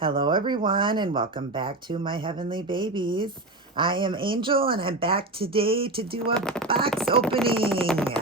Hello, everyone, and welcome back to my heavenly babies. I am Angel, and I'm back today to do a box opening.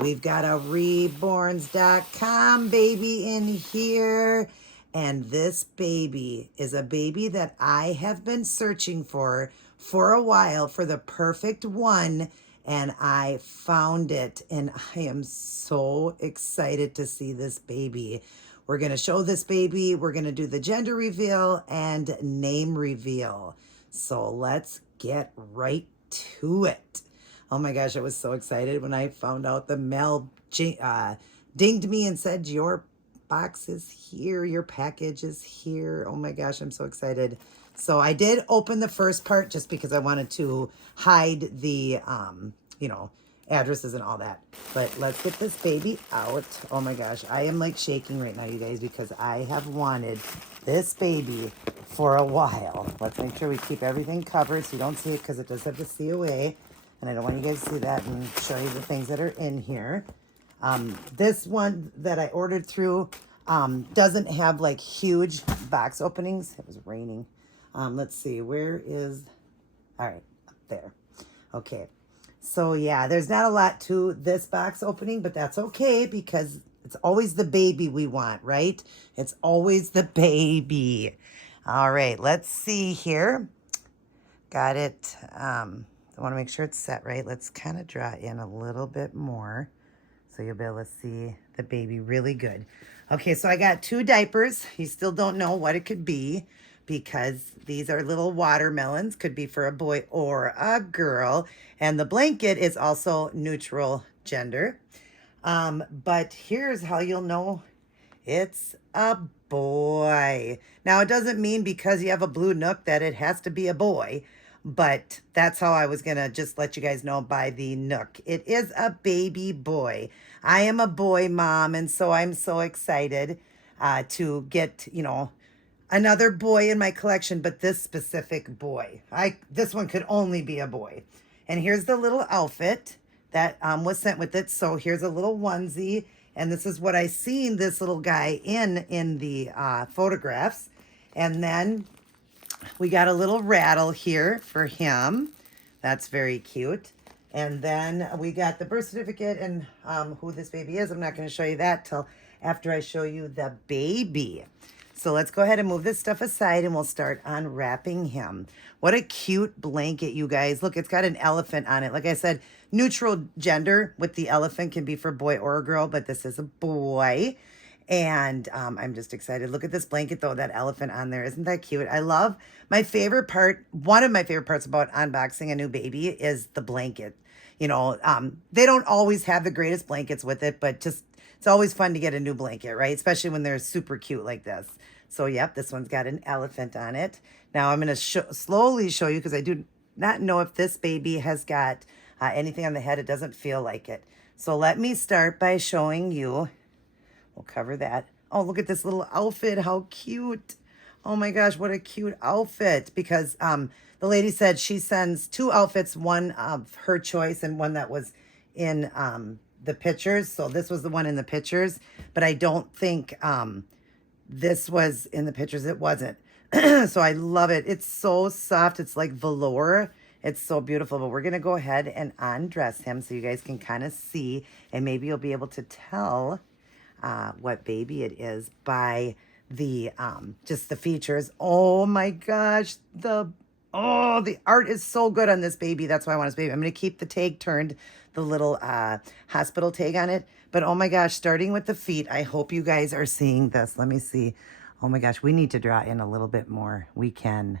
We've got a reborns.com baby in here, and this baby is a baby that I have been searching for a while for the perfect one, and I found it, and I am so excited to see this baby. We're going to show this baby. We're going to do the gender reveal and name reveal. So let's get right to it. Oh my gosh, I was so excited when I found out the mail dinged me and said, your box is here. Your package is here. Oh my gosh, I'm so excited. So I did open the first part just because I wanted to hide the, addresses and all that. But let's get this baby out. Oh my gosh, I am like shaking right now, you guys, because I have wanted this baby for a while. Let's make sure we keep everything covered so you don't see it, because it does have the COA. And I don't want you guys to see that, and show you the things that are in here. This one that I ordered through doesn't have like huge box openings. It was raining. Let's see, where is, all right, up there. Okay, so yeah, there's not a lot to this box opening, but that's okay because it's always the baby we want, right? It's always the baby. All right, let's see here. Got it. I want to make sure it's set right. Let's kind of draw in a little bit more so you'll be able to see the baby really good. Okay, so I got 2 diapers. You still don't know what it could be because these are little watermelons. Could be for a boy or a girl. And the blanket is also neutral gender. But here's how you'll know it's a boy. Now, it doesn't mean because you have a blue nook that it has to be a boy, but that's how I was going to just let you guys know by the nook. It is a baby boy. I am a boy mom, and so I'm so excited to get, another boy in my collection, but this specific boy. This one could only be a boy. And here's the little outfit that was sent with it. So here's a little onesie, and this is what I seen this little guy in the photographs. And then we got a little rattle here for him. That's very cute. And then we got the birth certificate and who this baby is. I'm not going to show you that till after I show you the baby. So let's go ahead and move this stuff aside and we'll start unwrapping him. What a cute blanket, you guys. Look, it's got an elephant on it. Like I said, neutral gender with the elephant can be for boy or a girl, but this is a boy. And I'm just excited. Look at this blanket, though, that elephant on there. Isn't that cute? I love my favorite part. One of my favorite parts about unboxing a new baby is the blanket. They don't always have the greatest blankets with it, but just it's always fun to get a new blanket, right? Especially when they're super cute like this. So, yep, this one's got an elephant on it. Now, I'm going to slowly show you because I do not know if this baby has got anything on the head. It doesn't feel like it. So let me start by showing you. We'll cover that. Oh, look at this little outfit. How cute. Oh my gosh, what a cute outfit. Because the lady said she sends 2 outfits, one of her choice and one that was in the pictures. So this was the one in the pictures. But I don't think this was in the pictures. It wasn't. So I love it. It's so soft. It's like velour. It's so beautiful. But we're going to go ahead and undress him so you guys can kind of see. And maybe you'll be able to tell what baby it is by the just the features. Oh my gosh, the art is so good on this baby. That's why I want this baby. I'm gonna keep the tag turned, the little hospital tag on it. But oh my gosh, starting with the feet, I hope you guys are seeing this. Let me see. Oh my gosh, we need to draw in a little bit more. We can.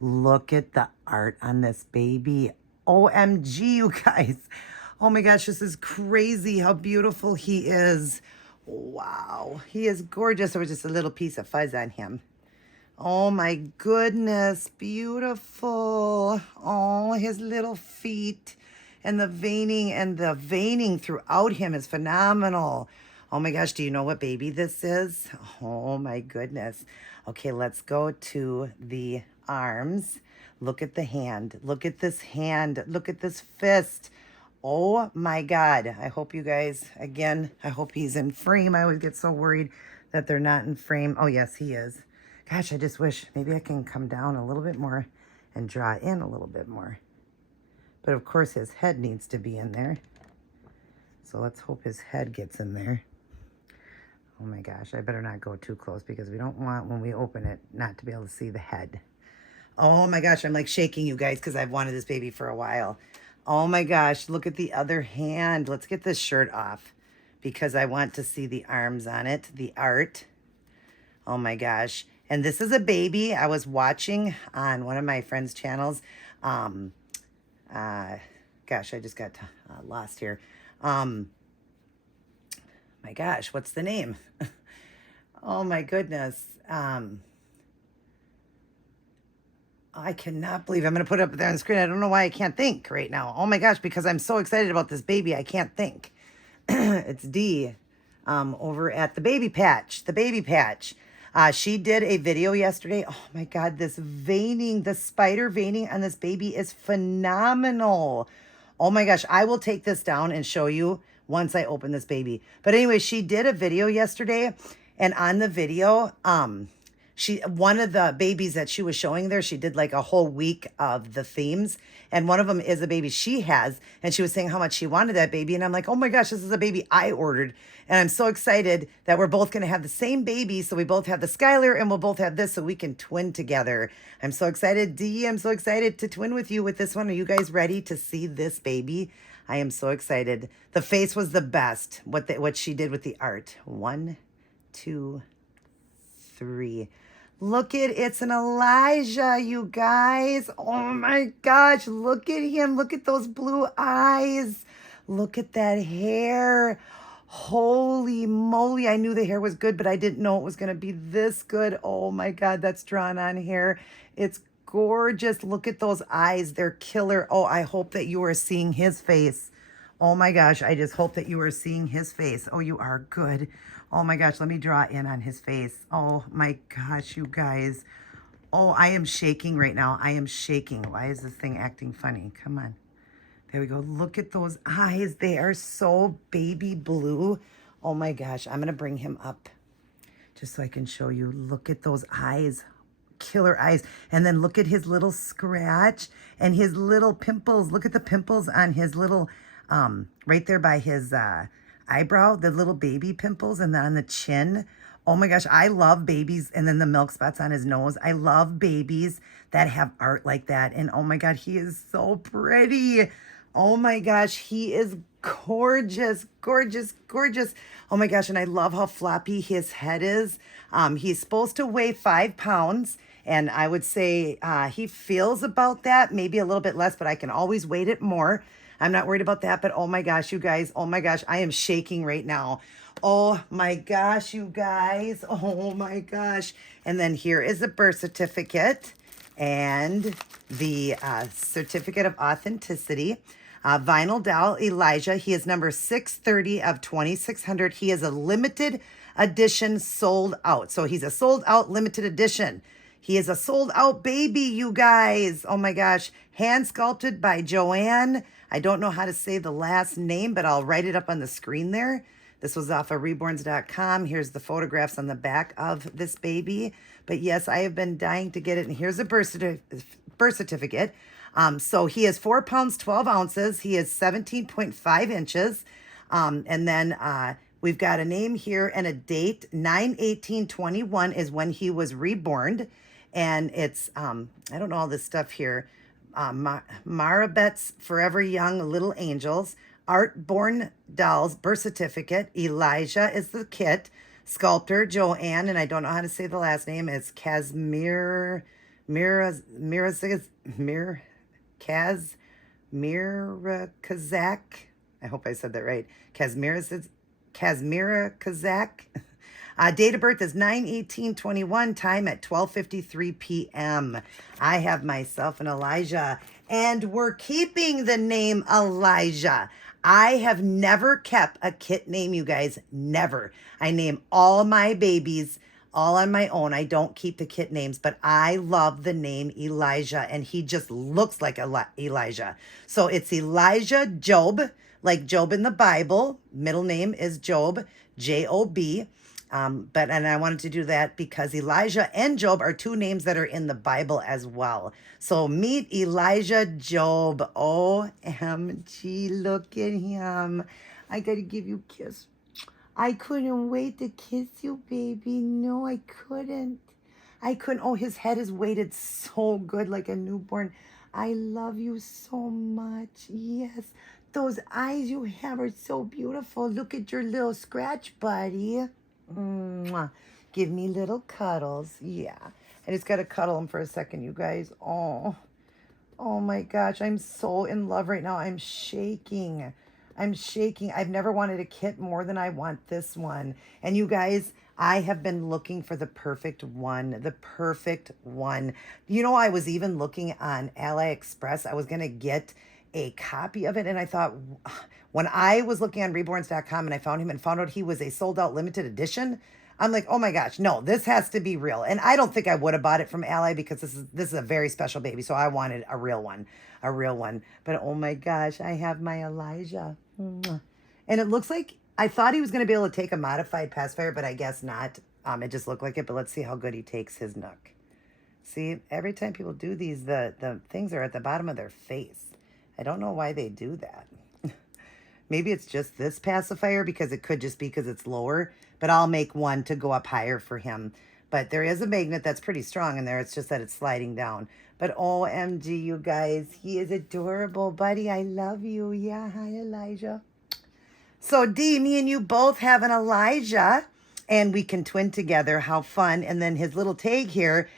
Look at the art on this baby. OMG, you guys. Oh my gosh, this is crazy how beautiful he is. Wow, he is gorgeous. There was just a little piece of fuzz on him. Oh my goodness, beautiful. Oh, his little feet and the veining throughout him is phenomenal. Oh my gosh, do you know what baby this is? Oh my goodness. Okay, let's go to the arms. Look at the hand. Look at this hand. Look at this fist. Oh my God. I hope you guys, again, I hope he's in frame. I always get so worried that they're not in frame. Oh yes, he is. Gosh, I just wish maybe I can come down a little bit more and draw in a little bit more. But of course his head needs to be in there. So let's hope his head gets in there. Oh my gosh, I better not go too close because we don't want, when we open it, not to be able to see the head. Oh my gosh, I'm like shaking you guys because I've wanted this baby for a while. Oh my gosh, look at the other hand. Let's get this shirt off because I want to see the arms on it, the art. Oh my gosh. And this is a baby I was watching on one of my friend's channels. Gosh, I just got lost here. My gosh, what's the name? Oh my goodness. I cannot believe I'm going to put it up there on the screen. I don't know why I can't think right now. Oh my gosh, because I'm so excited about this baby, I can't think. It's D over at the Baby Patch. The Baby Patch. She did a video yesterday. Oh my God, this veining, the spider veining on this baby is phenomenal. Oh my gosh, I will take this down and show you once I open this baby. But anyway, she did a video yesterday, and on the video, one of the babies that she was showing there, she did like a whole week of the themes. And one of them is a baby she has. And she was saying how much she wanted that baby. And I'm like, oh my gosh, this is a baby I ordered. And I'm so excited that we're both going to have the same baby. So we both have the Skylar and we'll both have this so we can twin together. I'm so excited. Dee, I'm so excited to twin with you with this one. Are you guys ready to see this baby? I am so excited. The face was the best. What she did with the art. 1, 2, 3. Look at, it's an Elijah, you guys. Oh my gosh, look at him. Look at those blue eyes. Look at that hair. Holy moly. I knew the hair was good, but I didn't know it was going to be this good. Oh my God, that's drawn on hair. It's gorgeous. Look at those eyes. They're killer. Oh, I hope that you are seeing his face. Oh my gosh, I just hope that you are seeing his face. Oh, you are good. Oh my gosh, let me draw in on his face. Oh my gosh, you guys. Oh, I am shaking right now. I am shaking. Why is this thing acting funny? Come on. There we go. Look at those eyes. They are so baby blue. Oh my gosh, I'm going to bring him up just so I can show you. Look at those eyes. Killer eyes. And then look at his little scratch and his little pimples. Look at the pimples on his little, right there by his eyebrow, the little baby pimples, and then on the chin. Oh my gosh, I love babies. And then the milk spots on his nose. I love babies that have art like that. And oh my God, he is so pretty. Oh my gosh, he is gorgeous, gorgeous, gorgeous. Oh my gosh, and I love how floppy his head is. He's supposed to weigh 5 pounds. And I would say he feels about that, maybe a little bit less, but I can always weight it more. I'm not worried about that, but oh my gosh, you guys, oh my gosh, I am shaking right now. Oh my gosh, you guys, oh my gosh. And then here is the birth certificate and the certificate of authenticity. Vinyl Doll Elijah, he is number 630 of 2600. He is a limited edition sold out. So he's a sold out limited edition. He is a sold out baby, you guys. Oh my gosh. Hand sculpted by Joanne. I don't know how to say the last name, but I'll write it up on the screen there. This was off of reborns.com. Here's the photographs on the back of this baby. But yes, I have been dying to get it. And here's a birth certificate. So he is 4 pounds, 12 ounces. He is 17.5 inches. And then we've got a name here and a date. 9/18/21 is when he was reborn. And it's, I don't know all this stuff here. Marabet's Forever Young Little Angels. Art Born Dolls birth certificate. Elijah is the kit. Sculptor Joanne, and I don't know how to say the last name. It's Kazmira Kazak. I hope I said that right. Kazmira Kazak. Date of birth is 9/18/21. Time at 12:53 p.m. I have myself an Elijah, and we're keeping the name Elijah. I have never kept a kit name, you guys. Never. I name all my babies all on my own. I don't keep the kit names, but I love the name Elijah, and he just looks like Elijah. So it's Elijah Job, like Job in the Bible. Middle name is Job, Job. And I wanted to do that because Elijah and Job are two names that are in the Bible as well. So meet Elijah Job. OMG, look at him. I gotta give you a kiss. I couldn't wait to kiss you, baby. No, I couldn't. I couldn't. Oh, his head is weighted so good like a newborn. I love you so much. Yes. Those eyes you have are so beautiful. Look at your little scratch, buddy. Mwah. Give me little cuddles. Yeah. I just got to cuddle him for a second, you guys. Oh my gosh. I'm so in love right now. I'm shaking. I'm shaking. I've never wanted a kit more than I want this one. And you guys, I have been looking for the perfect one. The perfect one. You know, I was even looking on AliExpress. I was going to get a copy of it. And I thought, when I was looking on reborns.com and I found him and found out he was a sold out limited edition, I'm like, oh my gosh, no, this has to be real. And I don't think I would have bought it from Ally because this is a very special baby. So I wanted a real one, a real one. But oh my gosh, I have my Elijah. Mwah. And it looks like I thought he was going to be able to take a modified pacifier, but I guess not. It just looked like it. But let's see how good he takes his nook. See, every time people do these, the things are at the bottom of their face. I don't know why they do that. Maybe it's just this pacifier because it could just be because it's lower, but I'll make one to go up higher for him. But there is a magnet that's pretty strong in there. It's just that it's sliding down. But OMG, you guys, he is adorable, buddy. I love you. Yeah, hi, Elijah. So Dee, me and you both have an Elijah and we can twin together. How fun. And then his little tag here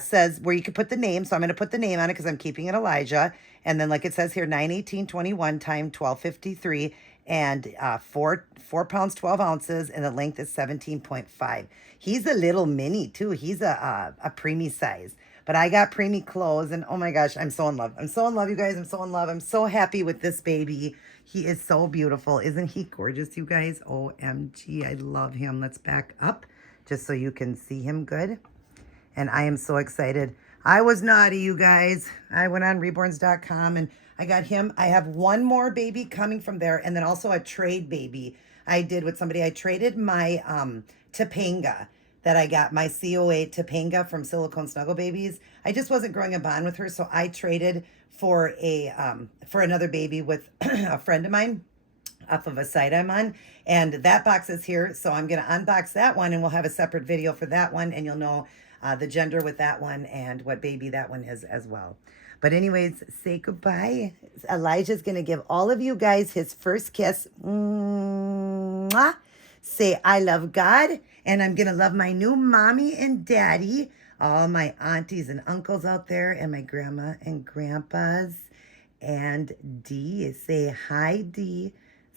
says where you can put the name. So I'm going to put the name on it because I'm keeping it Elijah. And then like it says here, 9/18/21 time 12:53 and 4 pounds, 12 ounces. And the length is 17.5. He's a little mini too. He's a preemie size. But I got preemie clothes and oh my gosh, I'm so in love. I'm so in love, you guys. I'm so in love. I'm so happy with this baby. He is so beautiful. Isn't he gorgeous, you guys? OMG, I love him. Let's back up just so you can see him good. And I am so excited. I was naughty, you guys. I went on reborns.com and I got him. I have one more baby coming from there and then also a trade baby I did with somebody. I traded my Topanga that I got, my COA Topanga from Silicone Snuggle Babies. I just wasn't growing a bond with her, so I traded for another baby with a friend of mine off of a site I'm on. And that box is here, so I'm going to unbox that one, and we'll have a separate video for that one, and you'll know the gender with that one and what baby that one is as well. But anyways, say goodbye. Elijah's going to give all of you guys his first kiss. Mwah. Say, I love God, and I'm going to love my new mommy and daddy, all my aunties and uncles out there, and my grandma and grandpas. And Dee, say hi, Dee.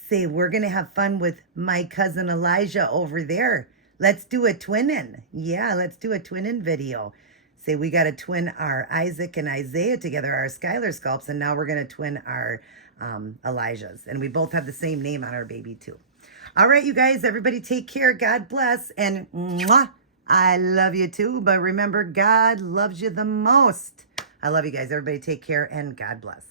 Say, we're going to have fun with my cousin Elijah over there. Let's do a twinning. Yeah, let's do a twinning video. Say, we got to twin our Isaac and Isaiah together, our Skylar sculpts, and now we're going to twin our Elijahs. And we both have the same name on our baby, too. All right, you guys, everybody take care. God bless. And mwah, I love you, too. But remember, God loves you the most. I love you guys. Everybody take care, and God bless.